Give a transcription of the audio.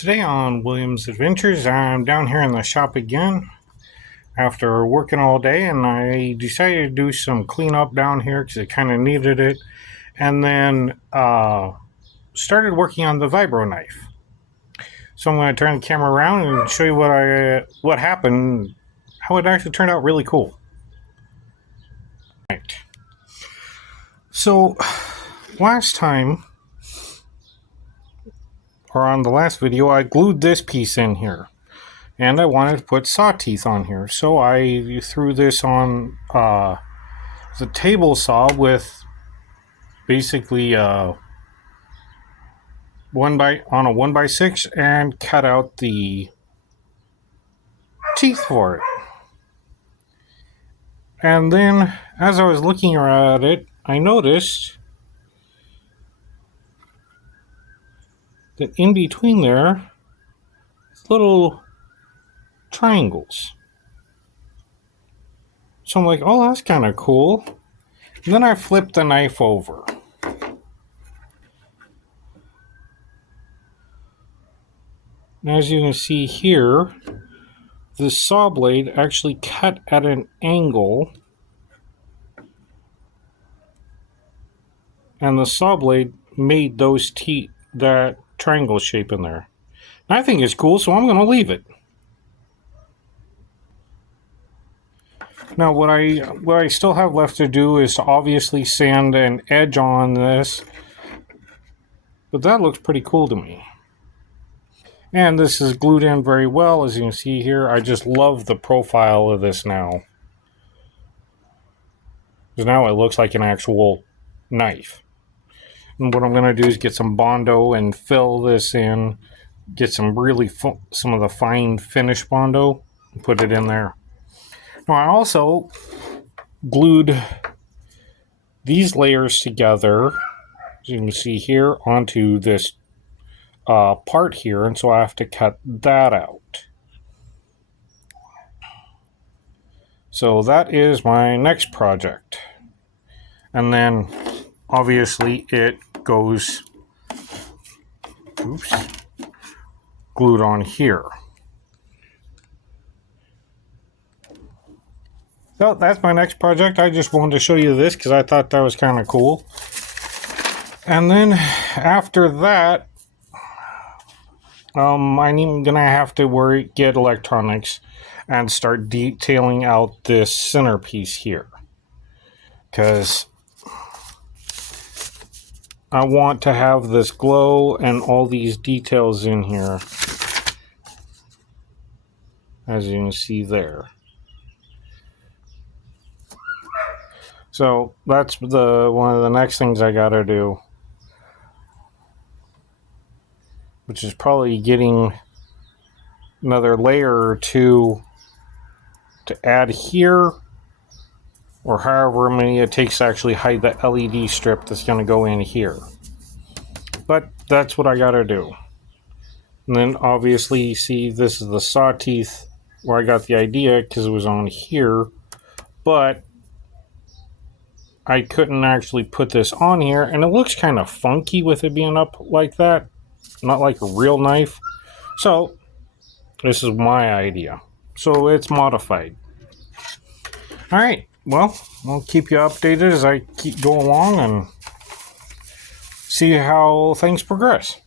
Today on William's Adventures, I'm down here in the shop again after working all day, and I decided to do some cleanup down here because I kind of needed it, and then started working on the Vibroknife. So I'm going to turn the camera around and show you what happened, how it actually turned out really cool. Right. So last time, or on the last video, I glued this piece in here. And I wanted to put saw teeth on here. So I threw this on the table saw with basically on a 1x6 and cut out the teeth for it. And then as I was looking at it, I noticed that in between there, little triangles. So I'm like, oh, that's kind of cool. And then I flipped the knife over. And as you can see here, the saw blade actually cut at an angle. And the saw blade made those teeth, that triangle shape in there. And I think it's cool, so I'm going to leave it. Now, what I still have left to do is to obviously sand an edge on this. But that looks pretty cool to me. And this is glued in very well, as you can see here. I just love the profile of this now. Because now it looks like an actual knife. And what I'm going to do is get some Bondo and fill this in. Get some some of the fine finish Bondo and put it in there. Now I also glued these layers together, as you can see here, onto this part here, and so I have to cut that out. So that is my next project. And then obviously it goes glued on here. So that's my next project. I just wanted to show you this because I thought that was kind of cool. And then after that, I'm gonna have to get electronics and start detailing out this centerpiece here, because I want to have this glow and all these details in here, as you can see there. So that's one of the next things I gotta do, which is probably getting another layer or two to add here, or however many it takes to actually hide the LED strip that's going to go in here. But that's what I gotta do. And then obviously you see this is the saw teeth where I got the idea, because it was on here, but I couldn't actually put this on here, and it looks kind of funky with it being up like that, not like a real knife. So this is my idea, so it's modified. All right, well, I'll keep you updated as I keep going along and see how things progress.